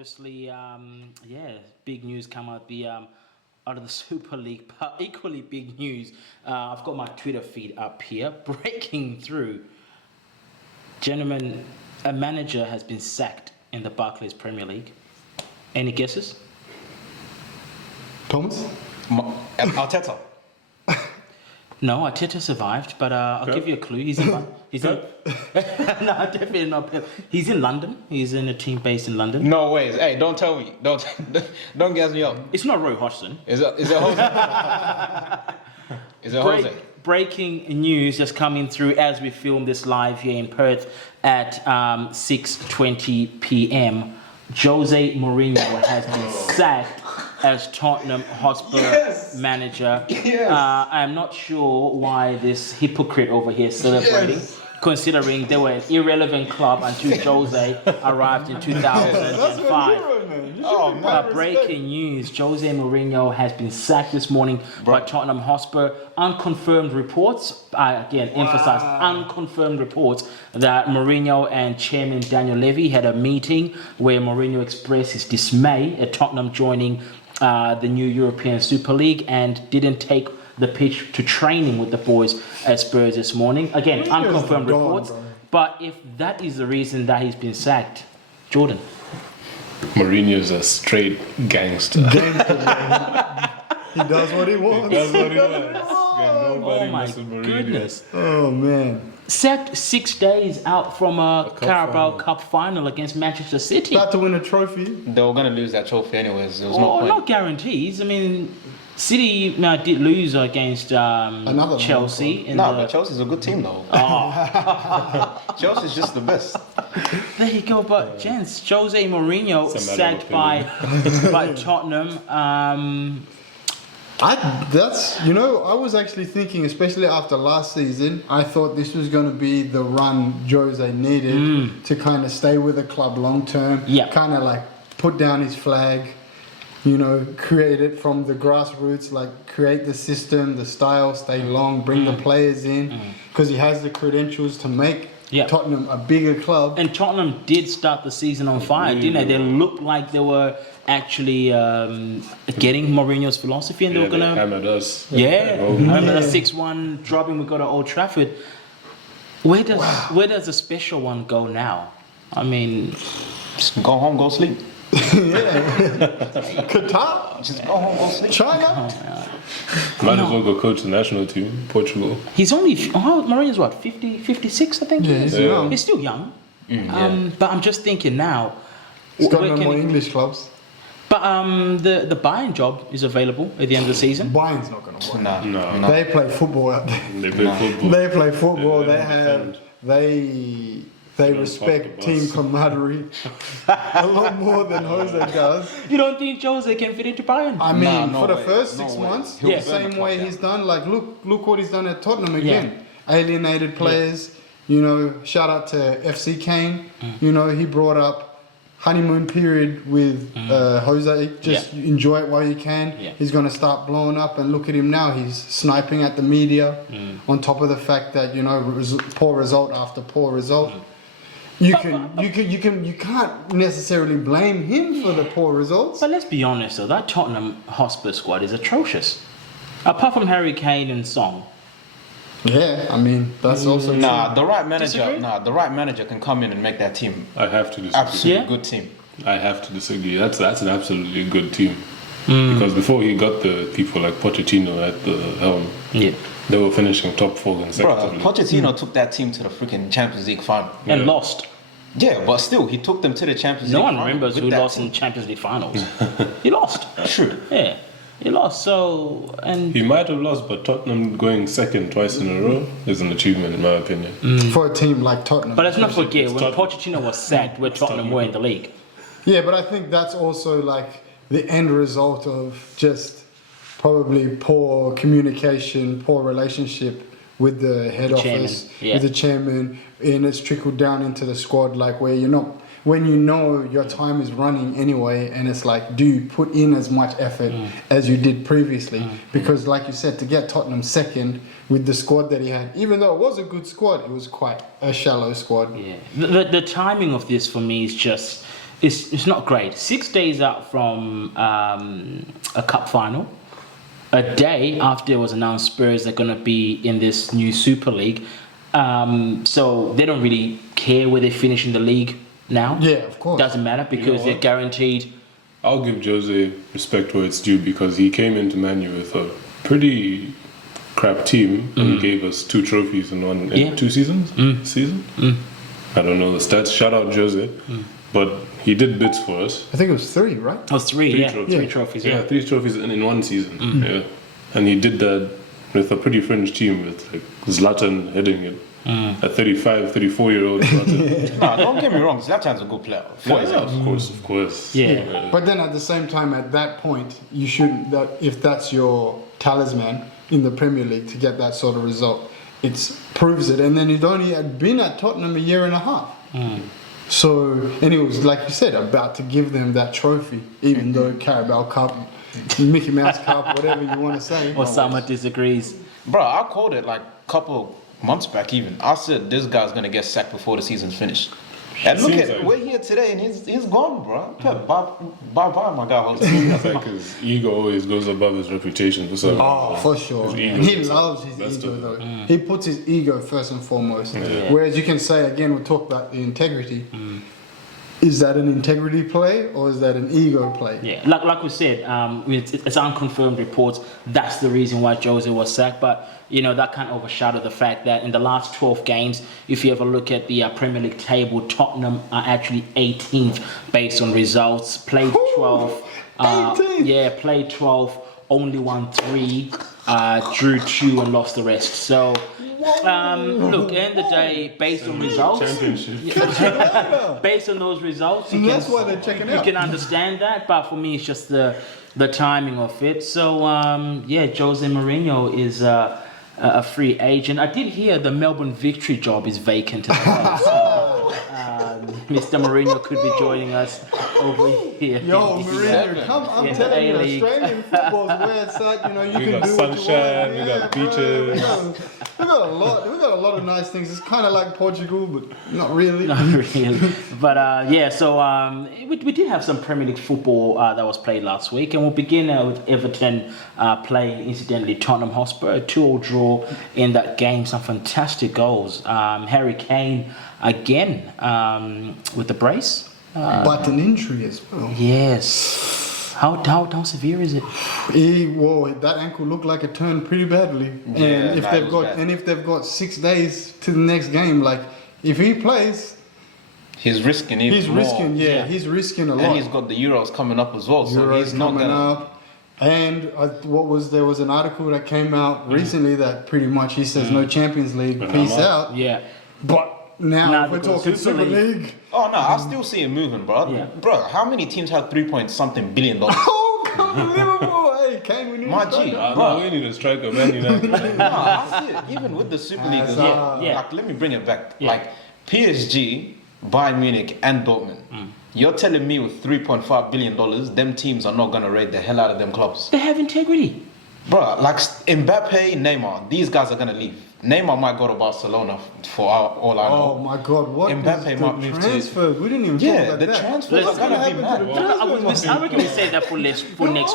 obviously, big news come out out of the Super League, but equally big news. I've got my Twitter feed up here, breaking through. Gentlemen, a manager has been sacked in the Barclays Premier League. Any guesses? Thomas? Arteta. No, Arteta survived, but I'll give you a clue. He's in. No, definitely not Pep. He's in London. He's in a team based in London. No ways. Hey, don't tell me. Don't gas me up. It's not Roy Hodgson. Is it Jose? Is it Jose? Breaking news just coming through as we film this live here in Perth at 6:20 p.m. Jose Morineo has been sacked as Tottenham Hotspur manager. Yes. I am not sure why this hypocrite over here is celebrating, considering they were an irrelevant club until Jose arrived in 2005. Breaking news, Jose Mourinho has been sacked this morning by Tottenham Hotspur. Unconfirmed reports, emphasize unconfirmed reports that Mourinho and Chairman Daniel Levy had a meeting where Mourinho expressed his dismay at Tottenham joining the new European Super League and didn't take the pitch to training with the boys at Spurs this morning. Again, unconfirmed reports. But if that is the reason that he's been sacked, Jordan. Mourinho's a straight gangster. He does what he wants. Oh my goodness. Oh man. Sacked 6 days out from a Carabao Cup final against Manchester City. About to win a trophy. They were gonna lose that trophy anyways. There was no point. Not guarantees. I mean, City did lose against Chelsea. But Chelsea's a good team though. Chelsea's just the best. There you go. But gents, Jose Mourinho sacked by Tottenham. I was actually thinking, especially after last season, I thought this was going to be the run Jose needed to kind of stay with the club long term. Yeah. Kind of like put down his flag, create it from the grassroots, like create the system, the style, stay long, bring the players in, because he has the credentials to make Tottenham a bigger club. And Tottenham did start the season on fire, didn't they? They looked like they were actually getting Mourinho's philosophy, and they were gonna hammered us. I remember the 6-1 dropping we got at Old Trafford. Where does the special one go now? I mean, just go home, go sleep. Qatar? Just go home, go sleep. China? Might as well go coach the national team, Portugal. He's only Mourinho's what, 50, 56, I think. Yeah, he's young. He's still young. But I'm just thinking now. He's got no more English clubs. But the Bayern job is available at the end of the season. Bayern's not going to work. No. They play football out there. They play football. They respect team camaraderie a lot more than Jose does. You don't think Jose can fit into Bayern? I mean, for the first 6 months, the same way he's done. Like, look what he's done at Tottenham again. Alienated players. Shout out to FC Kane. He brought up honeymoon period with Jose. Just enjoy it while you can. He's going to start blowing up, and look at him now. He's sniping at the media. On top of the fact that poor result after poor result. You can't necessarily blame him for the poor results. But let's be honest though, that Tottenham Hotspur squad is atrocious. Apart from Harry Kane and Song. Yeah, I mean that's also true. The right manager can come in and make that team. I have to disagree. Absolutely good team. I have to disagree. That's an absolutely good team. Because before he got the people like Pochettino at the helm, they were finishing top 4 consecutively. Bro, Pochettino took that team to the freaking Champions League final. And lost. Yeah, but still, he took them to the Champions League No final. one remembers who lost in Champions League finals. He lost. True. Yeah. He lost, he might have lost, but Tottenham going second twice in a row is an achievement, in my opinion. For a team like Tottenham. But let's not forget, when Pochettino was sacked, where Tottenham were in the league. Yeah, but I think that's also like the end result of just probably poor communication, poor relationship with the head office, with the chairman, and it's trickled down into the squad, like where when your time is running anyway, and it's like, do you put in as much effort as you did previously? Because like you said, to get Tottenham second with the squad that he had, even though it was a good squad, it was quite a shallow squad. Yeah. The timing of this for me is just, it's not great. 6 days out from a cup final, a day after it was announced Spurs are going to be in this new Super League. So they don't really care where they finish in the league now. Yeah, of course. Doesn't matter because they're guaranteed. I'll give Jose respect where it's due because he came into Man U with a pretty crap team and he gave us 2 trophies in 2 seasons. I don't know the stats. Shout out Jose, but he did bits for us. I think it was 3, right? Oh, 3, Three yeah. trophies. 3 trophies, Yeah, 3 trophies in 1 season. Yeah, and he did that with a pretty fringe team with like Zlatan heading it. A 35, 34-year-old Zlatan. Nah, don't get me wrong. Zlatan's a good player. Of course. Yeah. But then at the same time, at that point, you shouldn't. If that's your talisman in the Premier League to get that sort of result, it proves it. And then he'd only had been at Tottenham a year and a half. So, and he was, like you said, about to give them that trophy, even though Carabao Cup, Mickey Mouse Cup, whatever you want to say. Osama disagrees. Bro, I called it like a couple months back even. I said this guy's gonna get sacked before the season's finished. And look Seems at like- we're here today and he's gone, bro. Bye, my guy. It's like his ego always goes above his reputation for some Oh, for sure. His ego And he gets loves his best ego, of though. it. He puts his ego first and foremost. Whereas you can say, again, we'll talk about the integrity. Is that an integrity play or is that an ego play? Yeah, like we said, it's unconfirmed reports. That's the reason why Jose was sacked. But you know that can't overshadow the fact that in the last 12 games, if you ever look at the Premier League table, Tottenham are actually 18th based on results. Played 12. 18th? Played 12. Only won 3, drew 2, and lost the rest. So. Look, end of the day, based on results, championship. based on those results, And that's why they're checking you out. can understand that. But for me, it's just the timing of it. So Jose Mourinho is a free agent. I did hear the Melbourne Victory job is vacant as well. So, Mr. Mourinho could be joining us over here. Yo, Mourinho, come! I'm In telling you, the A-League. Australian football's where it's at. You know, you We can got do what you sunshine, want. we got bro. beaches. We got a lot. We got a lot of nice things. It's kind of like Portugal, but not really. Not really. But we did have some Premier League football that was played last week, and we'll begin with Everton playing, incidentally, Tottenham Hotspur, a 2-2 draw in that game. Some fantastic goals. Harry Kane again with the brace. But an injury as well. Yes. How severe is it? That ankle looked like it turned pretty badly. And if they've got 6 days to the next game, like if he plays, He's risking even he's more. risking. Yeah, he's risking a lot. And he's got the Euros coming up as well, so Euros he's not coming gonna. up. And there was an article that came out recently that pretty much he says no Champions League, peace out. Yeah. But now Now if we're they've got talking Super Super League. League. Oh no, I still see it moving, bro. Yeah. Bro, how many teams have $3-something billion? Oh, come on, Liverpool! Hey, Kane, we need My a G. striker. No, we need a striker, Man United. No, I see it. Even with the Super League as well. Yeah. Like, let me bring it back. Yeah. Like PSG, Bayern Munich, and Dortmund. You're telling me with $3.5 billion, them teams are not gonna raid the hell out of them clubs, They have integrity. bro? Like Mbappe, Neymar, these guys are gonna leave. Neymar might go to Barcelona for all I know. Oh my God! What Mbappe is might the move to- transfer? We didn't even talk Yeah, about the that. transfers What's are gonna gonna be happen to mad. the I reckon we say that for next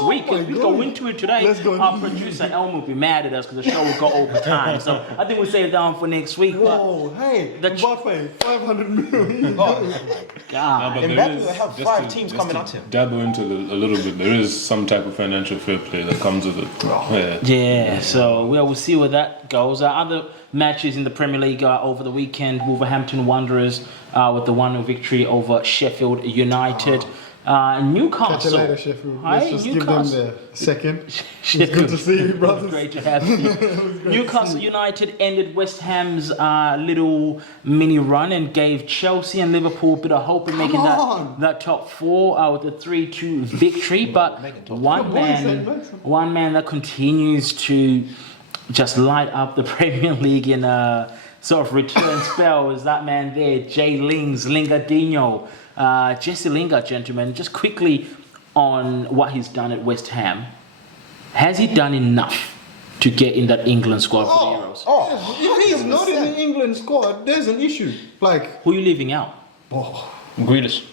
week. Oh my If we God. go into it today, Let's go. our producer Elmo will be mad at us because the show will go over time. So I think we'll save it down for next week. But Whoa, hey, The Mbappe, 500 million. God, But Mbappe there is- will have just 5 to- teams just coming to at him. Dabble into a little bit. There is some type of financial fair play that comes with it. Yeah. yeah. So we'll see where that goes. Other matches in the Premier League over the weekend: Wolverhampton Wanderers with the 1-0 victory over Sheffield United. Newcastle. Catch you later, Sheffield. Hi, Let's just give them Newcastle. the second. It's Sheffield. good to see you, brothers. Great to have you. Newcastle United ended West Ham's little mini run and gave Chelsea and Liverpool a bit of hope in making on. that top 4 with a 3-2 victory. But one man that continues to just light up the Premier League in a sort of return spell is that man there, Jay Lingardinho. Jesse Lingard, gentlemen, just quickly on what he's done at West Ham. Has he done enough to get in that England squad for the Euros? If he's not in the England squad, there's an issue. Like, Who are you leaving out? Grealish.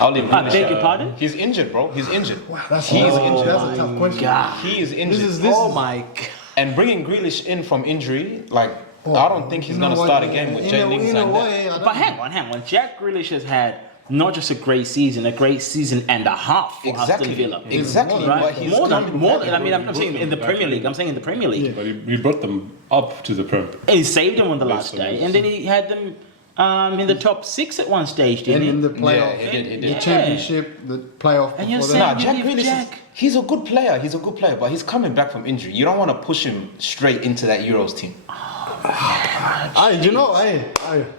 I'll leave Grealish. I beg your pardon? He's injured, bro. He's injured. That's He's a injured. That's a tough question. God. He is injured. This Oh is my God. And bringing Grealish in from injury, like, I don't think he's going to start again with Jay Lings in a like way, that. But hang on. Jack Grealish has had not just a great season and a half for Aston Villa. Exactly. Right? But he's More than. coming I mean, I'm saying in the Premier League. I'm saying in the Premier League. But he brought them up to the Prem. And he saved them on the last day, and then he had them in the top 6 at one stage, didn't and he? in the playoff, Yeah, he did. the championship, the playoff. And you're before saying- that. Nah, Jack you leave Grealish, Jack. he's a good player. He's a good player, but he's coming back from injury. You don't want to push him straight into that Euros team. Hey, you know,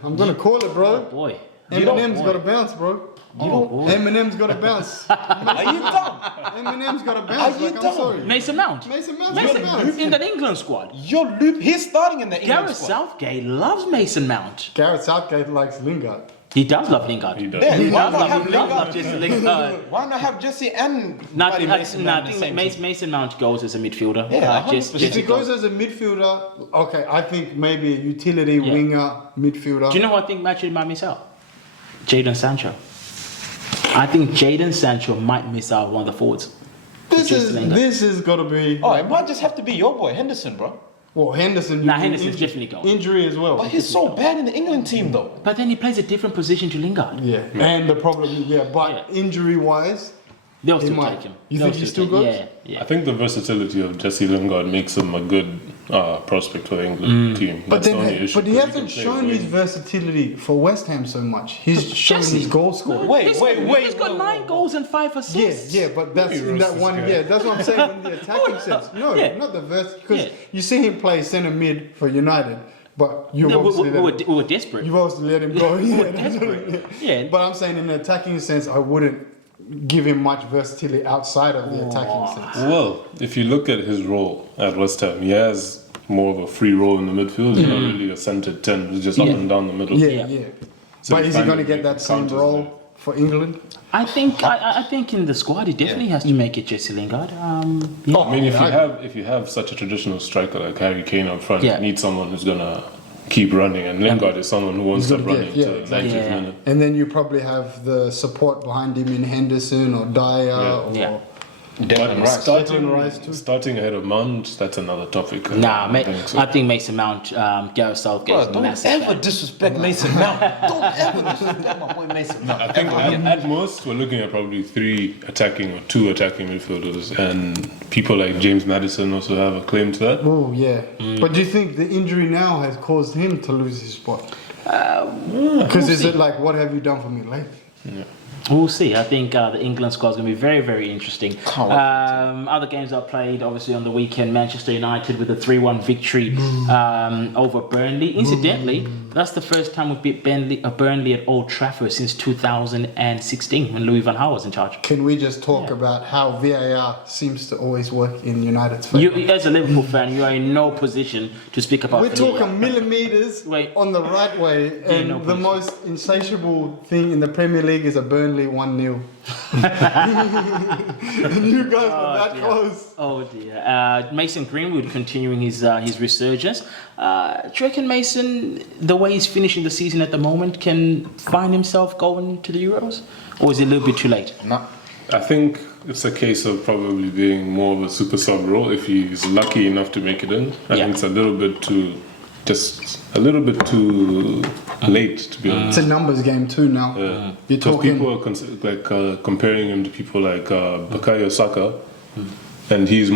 I'm gonna call it, bro. Boy. Eminem's got to bounce, bro. Eminem's got to bounce. Are you dumb? Eminem's got to bounce. Are you Like, I'm dumb? sorry. Mason Mount. Mason Mount's got to bounce. In that England squad. He's starting in the England Gareth squad. Southgate loves Mason Mount. Gareth Southgate likes Lingard. He does love Lingard. He does. Yeah, He why does not love, have he does love Lingard? Jesse Lingard. Why not have Jesse and No, bloody Mason Mount I in the think same team? Mason Mount goes as a midfielder. Yeah, 100%. If Jesse he goes as a midfielder, okay, I think maybe a utility Yeah. winger midfielder. Do you know what I think actually might miss out? Jadon Sancho. I think Jadon Sancho might miss out one of the forwards. This is got to be. Oh, it might just have to be your boy Henderson, bro. Well, Henderson. Nah, Henderson's definitely going. Injury as well. But he's so bad in the England team, though. But then he plays a different position to Lingard. Yeah, and the problem, but injury-wise, They'll he still might. take him. You They'll think he still take- goes? Yeah. I think the versatility of Jesse Lingard makes him a good prospect for the England team. But That's the only issue. but he 'cause hasn't can play shown wing. his versatility for West Ham so much. He's shown his goal scoring. Wait. He's got 9 goals and 5 assists. Yeah, but that's Maybe in that Ross is one. good. Yeah, that's what I'm saying in the attacking sense. No, Yeah. not the verse. Because Yeah. you see him play centre mid for United, but you No, obviously we were desperate. you've obviously let him go. Yeah. But I'm saying in the attacking sense, I wouldn't give him much versatility outside of the attacking sense. Well, if you look at his role at West Ham, he has more of a free role in the midfield. He's not really a centered 10. He's just up Yeah. and down the middle. Yeah. So But he is he kind going to of get make that same counters role there. for England? I think in the squad he definitely has to make it Jesse Lingard. Yeah. I mean, if you have such a traditional striker like Harry Kane up front, Yeah. you need someone who's gonna keep running, and Lingard is someone who won't He's stop gonna running get- to yeah, the exactly. 90th Yeah. minute. And then you probably have the support behind him in Henderson or Dyer or Yeah. Declan But Rice. Declan Rice too. starting ahead of Mount, that's another topic. Nah, I think so. I think Mason Mount, Gareth Southgate Bro, is don't massive. ever fan. disrespect Mason Mount. Don't ever disrespect my boy Mason Mount. I think at most we're looking at probably 3 attacking or 2 attacking midfielders, and people like James Maddison also have a claim to that. Oh yeah. But do you think the injury now has caused him to lose his spot? Because is it like, what have you done for me lately? We'll see. I think the England squad is going to be very, very interesting. Can't wait for Other games are played, obviously, on the weekend. Manchester United with a 3-1 victory over Burnley. Incidentally, that's the first time we've beat Burnley at Old Trafford since 2016 when Louis van Gaal was in charge. Can we just talk about how VAR seems to always work in United's favor? You, as a Liverpool fan, you are in no position to speak about We're VAR. talking millimeters Wait. on the right way, and no the position. most insatiable thing in the Premier League is a Burnley 1-0. And you guys were that close. Oh dear. Mason Greenwood continuing his resurgence. Do you reckon Mason, the way he's finishing the season at the moment, can find himself going to the Euros? Or is it a little bit too late? No. I think it's a case of probably being more of a super sub role if he's lucky enough to make it in. I Yeah. think it's a little bit too late, to be honest. It's a numbers game too now. Yeah. You're Because talking. people are comparing him to people like Bukayo Saka, and he's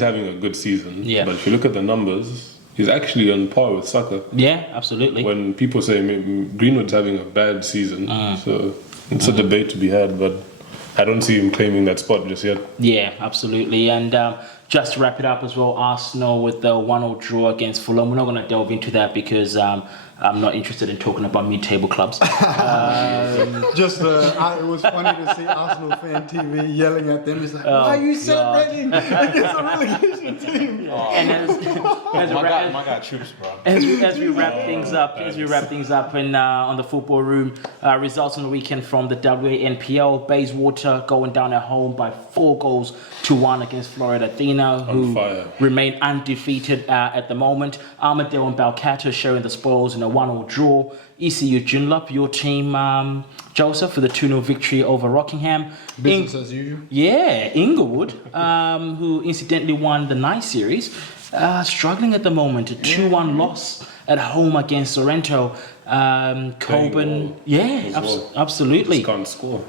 having a good season. Yeah. But if you look at the numbers, he's actually on par with Saka. Yeah, absolutely. When people say maybe Greenwood's having a bad season, so it's a debate to be had, but I don't see him claiming that spot just yet. Yeah, absolutely. And just to wrap it up as well, Arsenal with the 1-0 draw against Fulham. We're not going to delve into that because I'm not interested in talking about mid-table clubs. Just, it was funny to see Arsenal fan TV yelling at them. It's like, why are you celebrating against a relegation team? And as My guy Troops, bro. as we wrap things up, and on the football room, results on the weekend from the WNPL. Bayswater going down at home by 4-1 against Florida Athena, who fire. remain undefeated at the moment. Armadale and Balcatta sharing the spoils in a 1-1 draw. ECU Joondalup, your team, Joseph, for the 2-0 victory over Rockingham. Business as usual. Yeah, Inglewood, who incidentally won the night series, struggling at the moment. A 2-1 loss at home against Sorrento. Coburn, absolutely. Just can't score.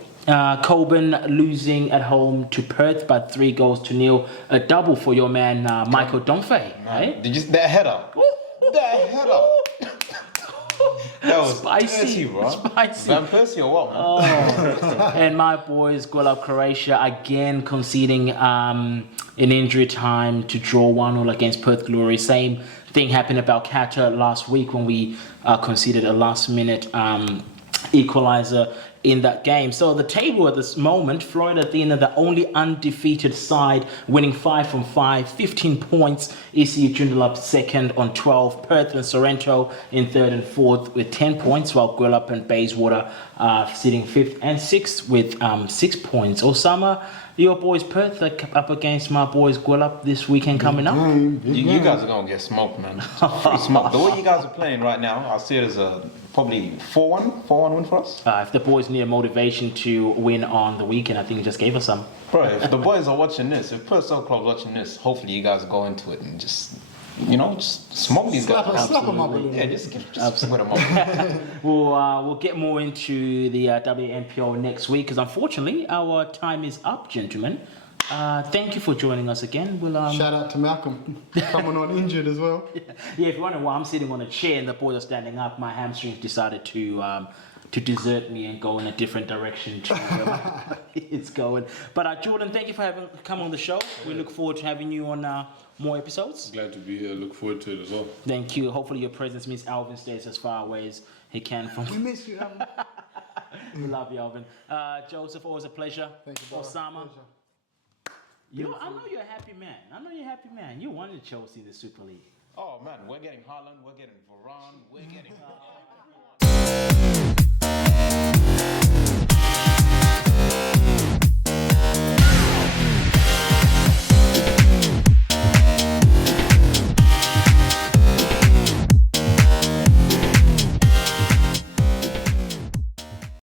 Coburn losing at home to Perth by 3-0. A double for your man Michael Domfey. Right? Did you that header? That header. That was Spicy, dirty, bro. spicy. Van Persie or what, man? And my boys, Guelab Croatia, again conceding in injury time to draw 1-0 against Perth Glory. Same thing happened about Qatar last week when we conceded a last-minute equalizer in that game. So the table at this moment, Florida Athena, the only undefeated side, winning 5 from 5, 15 points. ECU Joondalup second on 12. Perth and Sorrento in third and fourth with 10 points, while Guelab and Bayswater sitting fifth and sixth with 6 points. Osama, your boys Perth are up against my boys Guelab this weekend coming up. You guys are gonna get smoked, man. Free smoke. The way you guys are playing right now, I see it as a probably 4-1 win for us. If the boys need motivation to win on the weekend, I think you just gave us some. Bro, if the boys are watching this, if Perth Club's watching this, hopefully you guys go into it and just smoke these guys. Slap them up a little. Yeah, just put them up. We'll get more into the WNPL next week because unfortunately our time is up, gentlemen. Thank you for joining us again. We'll Shout out to Malcolm coming on injured as well. Yeah, if you're wondering why I'm sitting on a chair and the boys are standing up, my hamstrings decided to desert me and go in a different direction to where it's going. But Jordan, thank you for having come on the show. We look forward to having you on more episodes. Glad to be here. Look forward to it as well. Thank you. Hopefully your presence means Alvin stays as far away as he can from. We miss you, Alan. We love you, Alvin. Joseph, always a pleasure. Thank you, brother. Osama. Pleasure. I know you're a happy man. You wanted Chelsea in the Super League. Oh man, we're getting Haaland, we're getting Varane, we're getting